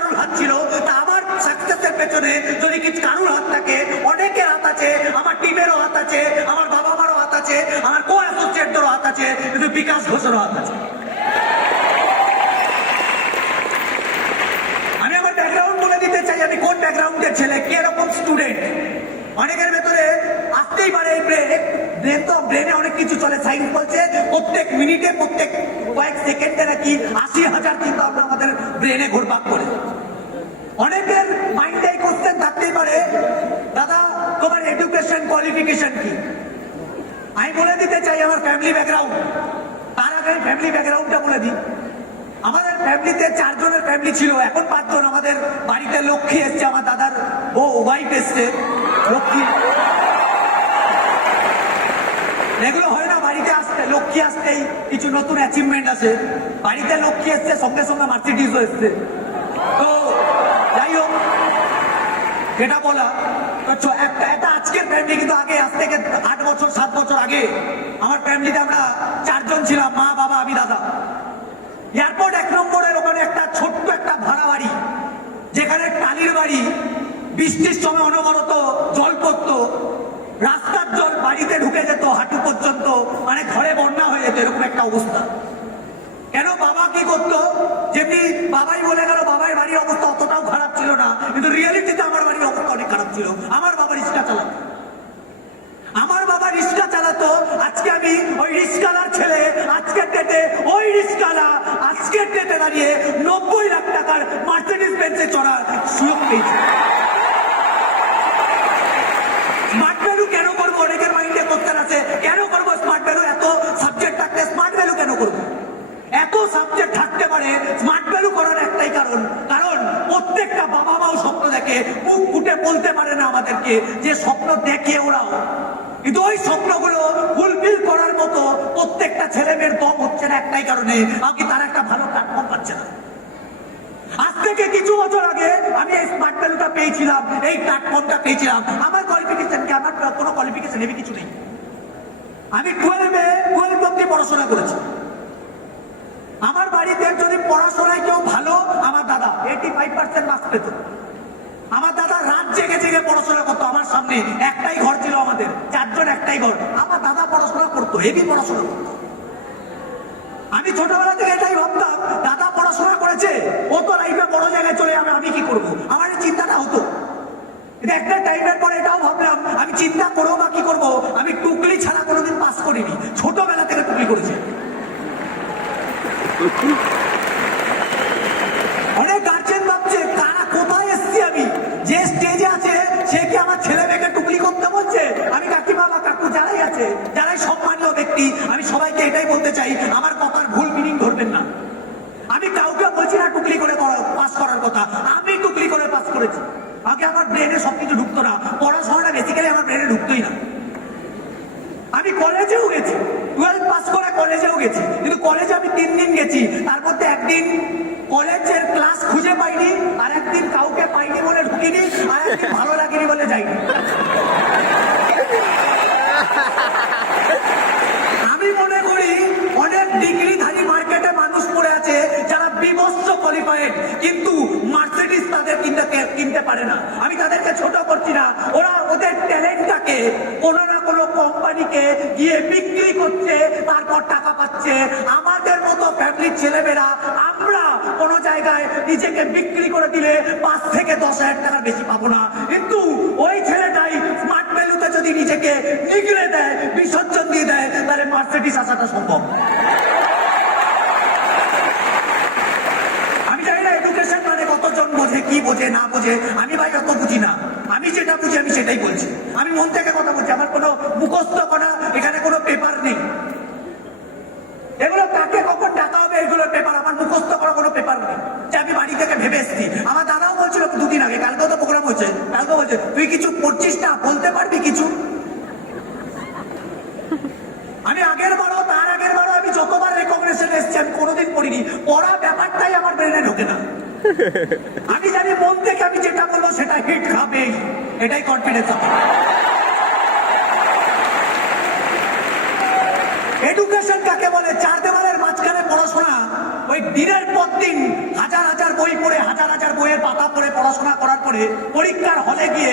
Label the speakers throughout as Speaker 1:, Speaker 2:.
Speaker 1: কারোর হাত ছিল, তা আমার সাকসেসের পেছনে যদি কিছু কারোর হাত থাকে, অনেকের হাত আছে, আমার টিমেরও হাত আছে, আমার বাবা মারও হাত আছে, আমার কো অ্যাসোসিয়েটদেরও হাত আছে, কিন্তু বিকাশ ঘোষেরও হাত আছে। আমি আমার ব্যাকগ্রাউন্ড বলে দিতে চাই, আমি কোন ব্যাকগ্রাউন্ডের ছেলে কি রকম স্টুডেন্ট অনেকের ভেতরে আসতেই পারে ব্রেন তো ব্রেনে অনেক কিছু চলে সাইন্স বলছে, প্রত্যেক মিনিটে প্রত্যেক কয়েক সেকেন্ডে নাকি আশি হাজার ব্রেনে ঘুরপাক করে। অনেকের মাইন্ডে কোশ্চেন থাকতেই পারে, দাদা, তোমার এডুকেশন কোয়ালিফিকেশন কি? আমি বলে দিতে চাই আমার ফ্যামিলি ব্যাকগ্রাউন্ড তার আগে ফ্যামিলি ব্যাকগ্রাউন্ডটা বলে দিই। আমাদের ফ্যামিলিতে চারজনের ফ্যামিলি ছিল, এখন পাঁচজন। আমাদের বাড়িতে লক্ষ্মী এসছে, আমার দাদার ও ওয়াইফ এসছে। লক্ষ্মী এগুলো হয় না আসতে লক্ষ্মী আসতেই কিছু নতুন অ্যাচিভমেন্ট আছে বাড়িতে লক্ষ্মী এসছে, সঙ্গে সঙ্গে মার্সিডিজও এসছে। তো যাই হোক, যেটা বলা একটা একটা আজকের ফ্যামিলি কিন্তু আগে, আজ থেকে আট বছর, সাত বছর আগে আমার ফ্যামিলিতে আমরা চারজন ছিলাম, মা, বাবা, আমি, দাদা। এয়ারপোর্ট এক নম্বরের ওখানে একটা ছোট্ট একটা ভাড়া বাড়ি, যেখানে টালির বাড়ি, বৃষ্টির সময় অনবরত জল পড়তো। রাস্তার জল বাড়িতে ঢুকে যেত, হাঁটু পর্যন্ত মানে ঘরে বন্যা হয়ে যেত, এরকম একটা অবস্থা। কেন বাবা কি করতো? যেমনি বাবাই বলে গেল বাবাই বাড়ির অবস্থা অতটাও খারাপ ছিল না, কিন্তু রিয়েলিটিতে আমার বাড়ির অবস্থা অনেক খারাপ ছিল। আমার বাবা রিক্সা চালাতো। আমার বাবা রিক্সা চালাতো, আজকে আমি ওই রিক্সালার ছেলে, আজকের ডেটে ওই রিক্সালা আজকের ডেটে দাঁড়িয়ে নব্বই লাখ টাকার মার্সিডিস বেঞ্চে চড়ার সুযোগ পেয়েছে স্মার্ট ভ্যালু কেন করব অনেকের মাইন্ডে কোশ্চেন আছে কেন করব স্মার্ট ভ্যালু এত সাবজেক্ট থাকতে স্মার্ট ভ্যালু কেন করব? এত সাবজেক্ট থাকতে পারে স্মার্ট ভ্যালু করার একটাই কারণ। কারণ প্রত্যেকটা বাবা মাও স্বপ্ন দেখে, মুখ ফুটে বলতে পারে না আমাদেরকে যে স্বপ্ন দেখে ওরাও। কিন্তু ওই স্বপ্নগুলো ফুলফিল করার মতো প্রত্যেকটা ছেলে মেয়ের দম হচ্ছে না একটাই কারণে। আগে তারা একটা ভালো প্ল্যাটফর্ম পাচ্ছে না। আজ থেকে কিছু বছর আগে আমি এই স্মার্ট ভ্যালুটা পেয়েছিলাম, এই প্ল্যাটফর্মটা পেয়েছিলাম। আমার কোয়ালিফিকেশন কি আমার কোনো কোয়ালিফিকেশন এমনি কিছু নেই। আমি টুয়েলভে টুয়েলভ অব্দি পড়াশোনা করেছি। আমার বাড়িতে যদি পড়াশোনায় কেউ ভালো, আমার দাদা এইটি ফাইভ পার্সেন্ট মার্কস পেত। আমার দাদা রাত জেগে জেগে পড়াশোনা করতো আমার সামনে, একটাই ঘর ছিল আমাদের, চারজন একটাই ঘর। আমার দাদা পড়াশোনা করতো হেভি পড়াশোনা করতো। আমি ছোটবেলা থেকে এটাই ভাবতাম, দাদা পড়াশোনা করেছে, ও তো লাইফে বড় জায়গায় চলে যাবে, আমি কি করব? আমার এই চিন্তাটা হতো। একটা টাইমের পরে এটাও ভাবলাম, আমি চিন্তা করব অনেক গার্জেন ভাবছে, কারা কোথায় এসছি আমি? যে স্টেজে আছে, সে কি আমার ছেলে টুকলি করতে বলছে? আমি কাকিমা বা কাকু যারাই আছে, যারাই সম্মানীয় ব্যক্তি, আমি সবাইকে এটাই বলতে চাই, আমার কথার ভুল মিনিং ধরবেন না। আমি কাউকে বলছি না টুকলি করে পাস করার কথা। আমি টুকলি করে পাস করেছি। আগে আমার ব্রেনে সবকিছু ঢুকতো না। পড়াশোনাটা বেসিক্যালি আমার ব্রেনে ঢুকতোই না। আমি কলেজেও গেছি। টুয়েলভ পাস করে কলেজেও গেছি। কিন্তু কলেজে আমি তিন দিন গেছি। তার মধ্যে একদিন কলেজের ক্লাস খুঁজে পাইনি, আর একদিন কাউকে পাইনি বলে ঢুকিনি, আর একদিন ভালো লাগেনি বলে যাইনি। আমি মনে করি অনেক ডিগ্রিধারী মার্কেটে মানুষ পড়ে আছে, যারা বিভৎস কোয়ালিফাইড কিন্তু মার্সিডিস কিনতে কিনতে পারে না। আমি তাদেরকে ছোট করছি না। ওরা ওদের ট্যালেন্টটাকে কোনো না কোনো কোম্পানিকে গিয়ে বিক্রি করছে, তারপর টাকা পাচ্ছে। আমাদের মতো ফ্যামিলির ছেলেমেয়েরা আমরা কোনো জায়গায় নিজেকে বিক্রি করে দিলে পাঁচ থেকে দশ হাজার টাকার বেশি পাবো না। কিন্তু ওই ছেলেটাই স্মার্ট ভ্যালুতে যদি নিজেকে নিগড়ে দেয়, বিসর্জন দিয়ে দেয়, তাহলে মার্সিডিস আসাটা সম্ভব আমি জানি না এডুকেশন মানে কতজন বোঝে, না বোঝে, আমি ভাই অত বুঝি না। আমি যেটা বুঝি, আমি সেটাই বলছি। আমি মন থেকে কথা বলছি, আমার কোনো মুখস্থ করা, এখানে কোনো পেপার নেই। এগুলো কাকে কখন ডাকা হবে এগুলো পেপার আমার মুখস্থ করা কোনো পেপার নেই। যে আমি বাড়ি থেকে ভেবে এসেছি। আমার দাদাও বলছিল দুদিন আগে, কালকেও তো প্রোগ্রাম হচ্ছে কালকে বলছে তুই কিছু পড়ছিস না? বলতে পারবি কিছু? আমি আগের বারও, তার আগের বারও আমি যতবার রেকগনেশন এসেছি, আমি কোনোদিন পড়িনি। পড়া ব্যাপারটাই আমার ব্রেনে ঢোকে না। আমি যেটা বলব সেটা হিট খাবেই এটাই কনফিডেন্স এডুকেশন কাকে বলে? চার দেওয়ালের মাঝখানে পড়াশোনা, ওই দিনের পর দিন হাজার হাজার বই পড়ে, হাজার হাজার বইয়ের পাতা পড়ে, পড়াশোনা করার পরে পরীক্ষার হলে গিয়ে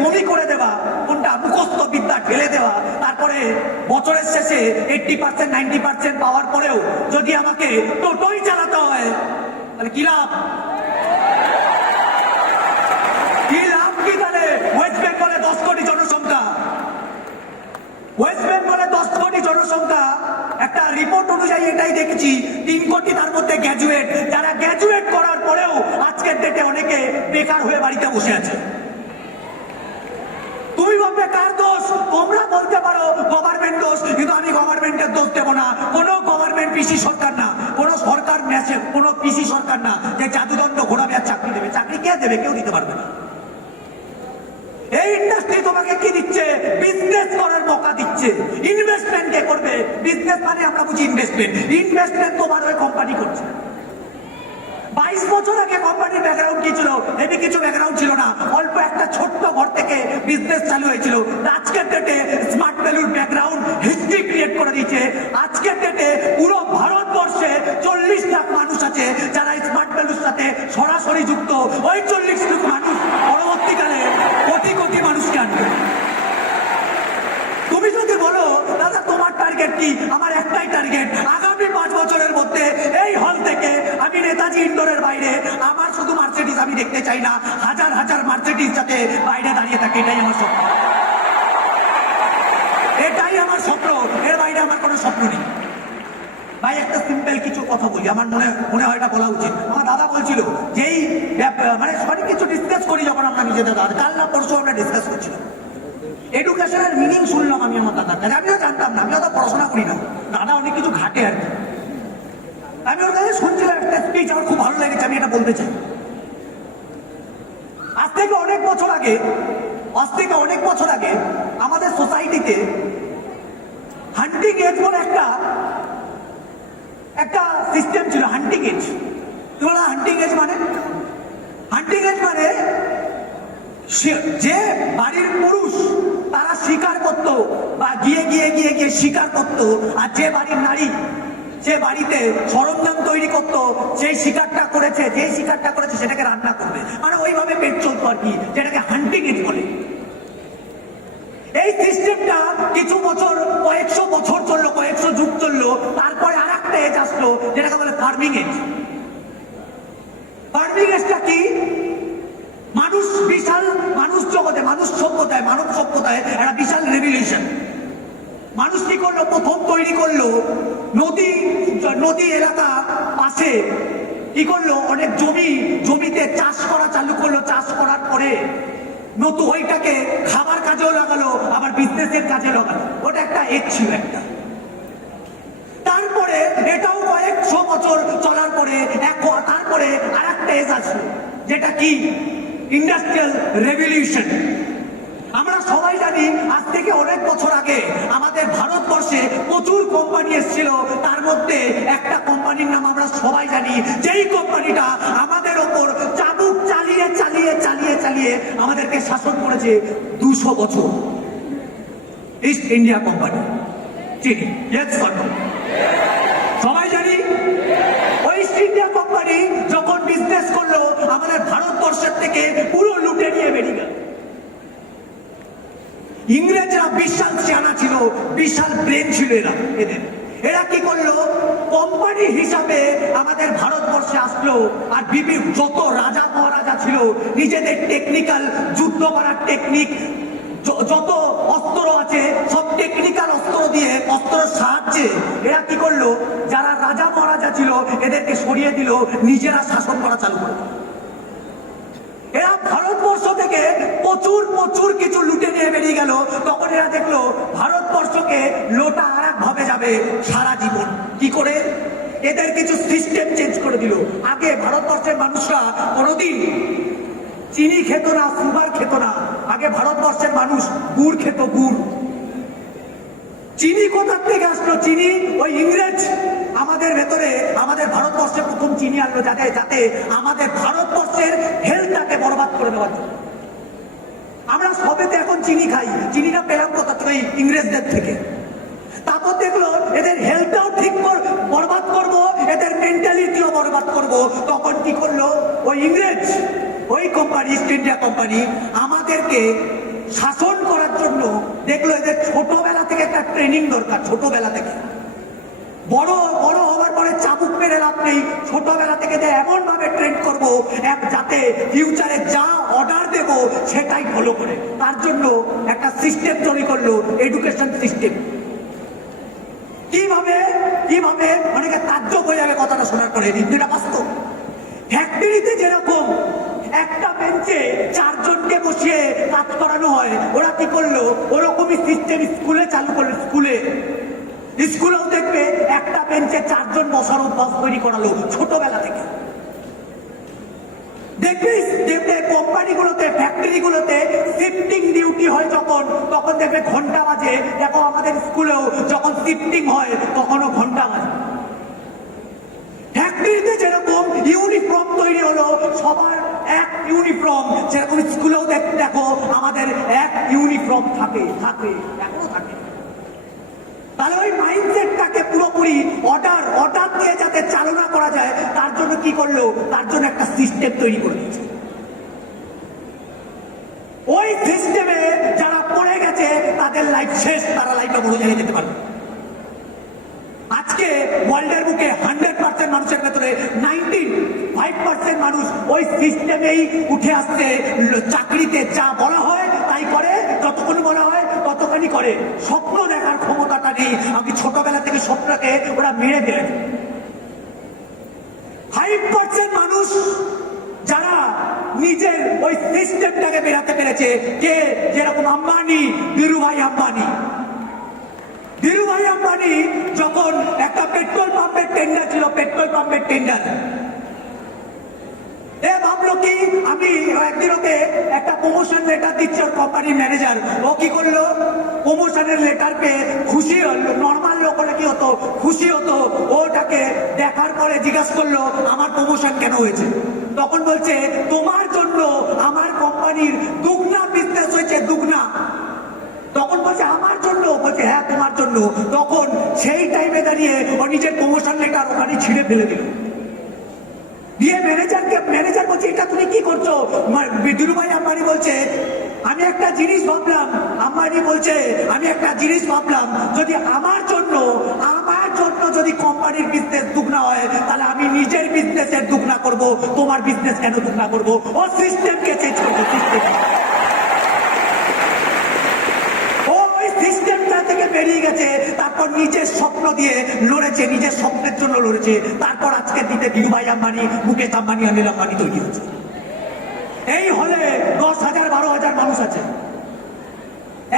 Speaker 1: বমি করে দেওয়া, কোনটা মুখস্থ বিদ্যা ঢেলে দেওয়া, তারপরে বছরের শেষে এইটটি পার্সেন্ট নাইনটি পার্সেন্ট পাওয়ার পরেও যদি আমাকে টোটোই চালাতে হয়, তাহলে কি লাভ কি লাভ কি তাহলে ওয়েস্ট বেঙ্গলে দশ কোটি জনসংখ্যা ওয়েস্ট বেঙ্গলে দশ কোটি জনসংখ্যা একটা রিপোর্ট অনুযায়ী এটাই দেখেছি, তিন কোটি তার মধ্যে গ্র্যাজুয়েট যারা গ্র্যাজুয়েট করার পরেও আজকের ডেটে অনেকে বেকার হয়ে বাড়িতে বসে আছে। তুমি বলবে কার দোষ? তোমরা বলতে পারো গভর্নমেন্ট দোষ। কিন্তু আমি গভর্নমেন্টের দোষ দেবো না। কোনো গভর্নমেন্ট পিসি সরকার না। কোনো সরকার ম্যাচে কোনো পিসি সরকার না যে জাদুদণ্ড ঘোরাবে আর চাকরি দেবে। চাকরি কে দেবে? কেউ দিতে পারবে না। এই তোমাকে কি দিচ্ছে? বিজনেস করার মৌকা দিচ্ছে। ইনভেস্টমেন্ট কে করবে? বিজনেস মানে আমরা বুঝি ইনভেস্টমেন্ট ইনভেস্টমেন্ট তোমার ওই কোম্পানি করছে। বাইশ বছর আগে কোম্পানির ব্যাকগ্রাউন্ড কি ছিল? হেভি কিছু ব্যাকগ্রাউন্ড ছিল না। অল্প একটা ছোট্ট ঘর থেকে বিজনেস চালু হয়েছিল। আজকের ডেটে স্মার্ট হাজার মার্সিডিস যাতে বাইরে দাঁড়িয়ে থাকে, এটাই আমার স্বপ্ন। এটাই আমার স্বপ্ন। এর বাইরে আমার কোনো স্বপ্ন নেই। ভাই, একটা সিম্পল কিছু কথা বলি। আমার মনে মনে হয় এটা বলা উচিত। আমার দাদা বলছিল, যেই মানে অনেক কিছু ডিসকাস করি যখন আমরা নিজেদের দাদা কাল না পরশু আমরা ডিসকাস করছিলাম। এডুকেশনের মিনিং শুনলাম আমি আমার দাদার কাছে। আমিও জানতাম না আমি অত পড়াশোনা করি না। দাদা অনেক কিছু ঘাটে আর কি। আমি ওর কাছে শুনছিলাম একটা স্পিচ আমার খুব ভালো লেগেছে, আমি এটা বলতে চাই। আজ থেকে অনেক বছর আগে, আজ থেকে অনেক বছর আগে আমাদের সোসাইটিতে হান্টিং এজ বলে একটা একটা সিস্টেম ছিল হান্টিং এজ তোমরা হান্টিং এজ মানে? হান্টিং এজ মানে যে বাড়ির পুরুষ তারা শিকার করত বা গিয়ে গিয়ে গিয়ে গিয়ে শিকার করত, আর যে বাড়ির নারী যে বাড়িতে সরঞ্জাম তৈরি করত সেই শিকারটা করেছে যে শিকারটা করেছে সেটাকে রান্না করবে। মানে ওইভাবে পেট কি? যেটাকে হান্টিং এজ বলে। এই সিস্টেমটা কিছু বছর, কয়েকশো বছর চলল, কয়েকশো যুগ চলল। তারপরে আর একটা এজ আসলো, যেটাকে বলে ফার্মিং এজ ফার্মিং এজটা কি? মানুষ বিশাল, মানুষ জগতে, মানুষ সভ্যতায়, মানব সভ্যতায় একটা বিশাল রেভলিউশন মানুষ কি করল? প্রথম তৈরি করল নদী নদী এলাকা পাশে। কি করল? অনেক জমি জমিতে চাষ করা চালু করল চাষ করার পরে নতুন ওইটাকে খাবার কাজেও লাগালো, আবার বিজনেসের কাজে লাগালো। ওটা একটা এজ ছিল একটা। তারপরে এটাও কয়েকশো বছর চলার পরে এক তারপরে আর একটা এজ আসলো যেটা কি? ইন্ডাস্ট্রিয়াল রেভলিউশন আমরা সবাই জানি, আজ থেকে অনেক বছর আগে আমাদের ভারতবর্ষে প্রচুর কোম্পানি এসেছিল, তার মধ্যে একটা কোম্পানির নাম আমরা সবাই জানি, যেই কোম্পানিটা আমাদের ওপর চালিয়ে আমাদেরকে শাসন করেছে দুশো বছর। ইস্ট ইন্ডিয়া কোম্পানি সবাই জানি? ওই ইস্ট ইন্ডিয়া কোম্পানি যখন বিজনেস করল, আমাদের ভারতবর্ষের থেকে পুরো লুটে নিয়ে বেরিয়ে গেল। ইংরেজরা বিশাল চেনা ছিল, বিশাল ব্রেন ছিল এরা। এদের। এরা কি করল? কোম্পানি হিসাবে আমাদের ভারতবর্ষে আসলো আর বিবি যত রাজা মহারাজা ছিল, নিজেদের টেকনিক্যাল যুদ্ধ করার টেকনিক যত অস্ত্র আছে, সব টেকনিক্যাল অস্ত্র দিয়ে অস্ত্র সাহায্যে এরা কি করল? যারা রাজা মহারাজা ছিল, এদেরকে সরিয়ে দিল, নিজেরা শাসন করা চালু করল। এরা ভারতবর্ষ থেকে প্রচুর প্রচুর কিছু লুটে নিয়ে বেরিয়ে গেল। তখন এরা দেখল, ভারতবর্ষকে লোটা আর ভাবে যাবে সারা জীবন। কি করে? এদের কিছু সিস্টেম চেঞ্জ করে দিল। আগে ভারতবর্ষের মানুষরা কোনোদিন চিনি খেত না সুগার খেত না। আগে ভারতবর্ষের মানুষ গুড় খেত, গুড়। চিনি কোথার থেকে আসলো? চিনি ওই ইংরেজ আমাদের ভেতরে, আমাদের ভারতবর্ষে প্রথম চিনি আনলো যাতে যাতে আমাদের ভারতবর্ষের হেলথটাকে বরবাদ করে দেওয়ার জন্য আমরা সবেতে এখন চিনি খাই। চিনিটা পেলাম কোথা থেকে? ইংরেজদের থেকে। তারপর দেখল হেলথটাও ঠিক বরবাদ করব, এদের মেন্টালিটিও বরবাদ করব। তখন কি করল? ওই ইংরেজ, ওই কোম্পানি ইস্ট ইন্ডিয়া কোম্পানি আমাদেরকে শাসন করার জন্য দেখল এদের ছোটবেলা থেকে একটা ট্রেনিং দরকার, ছোটবেলা থেকে। বড় বড় হওয়ার পরে চাবুক মেরে লাভ নেই। ছোটবেলা থেকে যে এমন ভাবে ট্রেন করব, এক যাতে ফিউচারে যা অর্ডার দেব, সেটাই ফলো করে। তার জন্য একটা সিস্টেম তৈরি করল এডুকেশন সিস্টেম কীভাবে অনেকে তাজ্জব হয়ে যাবে কথাটা শোনার পরে যেটা বাস্তব। ফ্যাক্টরিতে যেরকম একটা বেঞ্চে চারজনকে বসিয়ে কাজ করানো হয়, ওরা কি করল? ওরকমই সিস্টেম স্কুলে চালু করল, স্কুলে। স্কুলেও দেখবে একটা বেঞ্চে চারজন বসার অভ্যাস তৈরি করালো ছোটবেলা থেকে। দেখবি, দেখবে কোম্পানিগুলোতে, ফ্যাক্টরিগুলোতে শিফটিং হয় যখন, তখন দেখবে ঘণ্টা বাজে। দেখো আমাদের স্কুলেও যখন শিফটিং হয়, তখনও ঘণ্টা বাজে। ফ্যাক্টরিতে যেরকম ইউনিফর্ম তৈরি হলো, সবার এক ইউনিফর্ম স্কুলেও দেখো আমাদের এক ইউনিফর্ম থাকে থাকে, এখনও থাকে। তাহলে ওই মাইন্ডসেটটাকে পুরোপুরি অর্ডার অর্ডার দিয়ে যাতে চালনা করা যায়, তার জন্য কি করল? তার জন্য একটা সিস্টেম তৈরি করে দিয়েছে। ওই সিস্টেমে তাদের লাইফ শেষ, তারা লাইফে বড় জায়গায় যেতে পারবে। আজকে ওয়ার্ল্ডের বুকে হান্ড্রেড পার্সেন্ট মানুষের ভেতরে নাইনটিন ফাইভ পার্সেন্ট মানুষ ওই সিস্টেমেই উঠে আসছে ল- চাকরিতে যা বলা হয় তাই করে, যতক্ষণ বলা হয় ততখানি করে। স্বপ্ন দেখার ক্ষমতাটা নেই। আমি ছোটবেলা থেকে স্বপ্নকে ওরা মেরে দিলেন ফাইভ পার্সেন্ট মানুষ যারা নিজের ওই সিস্টেমটাকে বেরাতে পেরেছে কে? যেরকম আম্বানি, ধীরুভাই আম্বানি। ধীরুভাই আম্বানি যখন একটা পেট্রোল পাম্পের টেন্ডার ছিল, পেট্রোল পাম্পের টেন্ডার এ ভাবলো কি? আমি একদিন ওকে একটা প্রমোশন লেটার দিচ্ছে ওর কোম্পানির ম্যানেজার ও কি করল? প্রমোশনের লেটার পেয়ে খুশি হলো। নর্মাল লোক হলে কি হতো? খুশি হতো। ওটাকে দেখার পরে জিজ্ঞাসা করল, আমার প্রমোশন কেন হয়েছে? তখন বলছে, তোমার জন্য আমার কোম্পানির দুগনা বিজনেস হয়েছে, দুগনা। তখন বলছে, আমার জন্য? বলছে হ্যাঁ তোমার জন্য। তখন সেই টাইমে দাঁড়িয়ে ও নিজের প্রমোশন লেটার ওখানে ছিঁড়ে ফেলে দিল। দিয়ে ম্যানেজারকে ম্যানেজার বলছে, এটা তুমি কি করছ? আম্বানি বলছে, আমি একটা জিনিস ভাবলাম। আম্বানি বলছে, আমি একটা জিনিস ভাবলাম, যদি আমার জন্য আমার জন্য যদি কোম্পানির বিজনেস দুগনা হয়, তাহলে আমি নিজের বিজনেসের দুগনা করব, তোমার বিজনেস কেন দুগনা করব? ও সিস্টেমকে চেঞ্জ করব সিস্টেম থেকে বেরিয়ে গেছে, তারপর নিজের স্বপ্ন দিয়ে লড়েছে, নিজের স্বপ্নের জন্য লড়েছে। আজকের দিনে ধীরুভাই আম্বানি মুকেশ আম্বানি অনিল আম্বানি তৈরি হচ্ছে এই হলে দশ হাজার, বারো হাজার মানুষ আছে।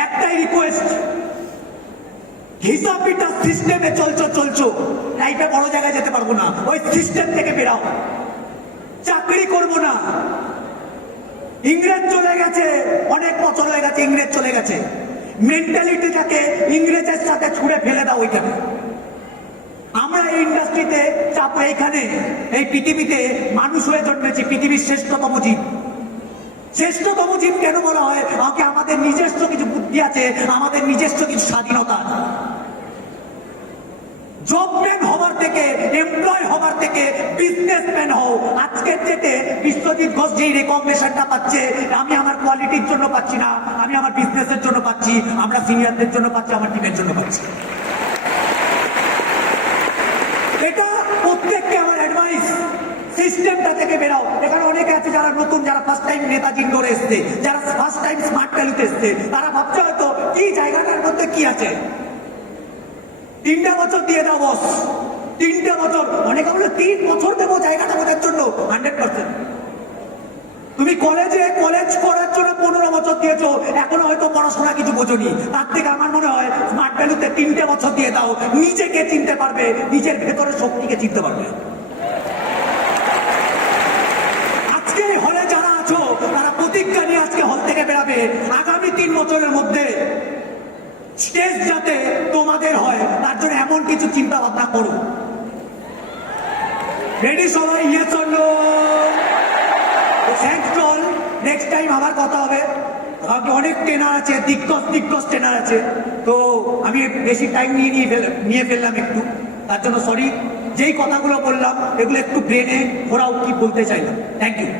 Speaker 1: একটাই রিকোয়েস্ট হিসাব মিটার সিস্টেমে চলছো চলছো। লাইফে বড় জায়গায় যেতে পারব না। ওই সিস্টেম থেকে বেরাও চাকরি করব না। ইংরেজ চলে গেছে, অনেক বছর হয়ে গেছে, ইংরেজ চলে গেছে। মেন্টালিটি মেন্টালিটিটাকে ইংরেজের সাথে ছুঁড়ে ফেলে দাও ওইখানে। আমরা এই ইন্ডাস্ট্রিতে চাপ এইখানে, এই পৃথিবীতে মানুষ হয়ে জন্মেছি পৃথিবীর শ্রেষ্ঠতম জীব। শ্রেষ্ঠতম জীব কেন বলা হয়? আমাকে আমাদের নিজস্ব কিছু বুদ্ধি আছে, আমাদের নিজস্ব কিছু স্বাধীনতা জবম্যান হওয়ার থেকে এমপ্লয় হওয়ার থেকে বিজনেসম্যান হও। আজকের ডেটে বিশ্বজিৎ ঘোষ যেই রেকমেন্ডেশনটা পাচ্ছে, আমি আমার কোয়ালিটির জন্য পাচ্ছি না, আমি আমার বিজনেসের জন্য পাচ্ছি, আমরা সিনিয়রদের জন্য পাচ্ছি, আমার টিমের জন্য পাচ্ছি এটা প্রত্যেককে আমার অ্যাডভাইস সিস্টেমটা থেকে বেরাও। এখানে অনেকে আছে যারা নতুন, যারা ফার্স্ট টাইম নেতাজি ইন্ডোরে এসছে, যারা ফার্স্ট টাইম স্মার্ট ভ্যালুতে এসছে। তারা ভাবছে হয়তো, কি জায়গাটার মধ্যে কি আছে? তিনটা বছর দিয়ে দাও বস তিনটা বছর। অনেকে বলে, তিন বছর দেবো জায়গাটা বোঝার জন্য। হান্ড্রেড পার্সেন্ট তুমি কলেজে কলেজ করার জন্য পনেরো বছর দিয়েছ। এখনও হয়তো পড়াশোনা কিছু বোঝনি। তার থেকে আমার মনে হয় স্মার্ট ভ্যালুতে তিনটে বছর দিয়ে দাও। নিজেকে চিনতে পারবে, নিজের ভেতরের শক্তিকে চিনতে পারবে আজকে হলে যারা আছো তারা প্রতিজ্ঞা নিয়ে আজকে হল থেকে বেরাবে। আগামী তিন বছরের মধ্যে স্টেজ যাতে তোমাদের হয়, তার জন্য এমন কিছু চিন্তা ভাবনা করো। রেডি সবাই? ইয়ে চলল থ্যাংকস অল নেক্সট টাইম আবার কথা হবে। আগে অনেক ট্রেনার আছে, দিগ্গজ দিগ্গজ ট্রেনার আছে। তো আমি বেশি টাইম নিয়ে নিয়ে ফেল নিয়ে ফেললাম একটু। তার জন্য সরি যেই কথাগুলো বললাম, এগুলো একটু ব্রেনে ঘোরাও কি বলতে চাইলাম। Thank you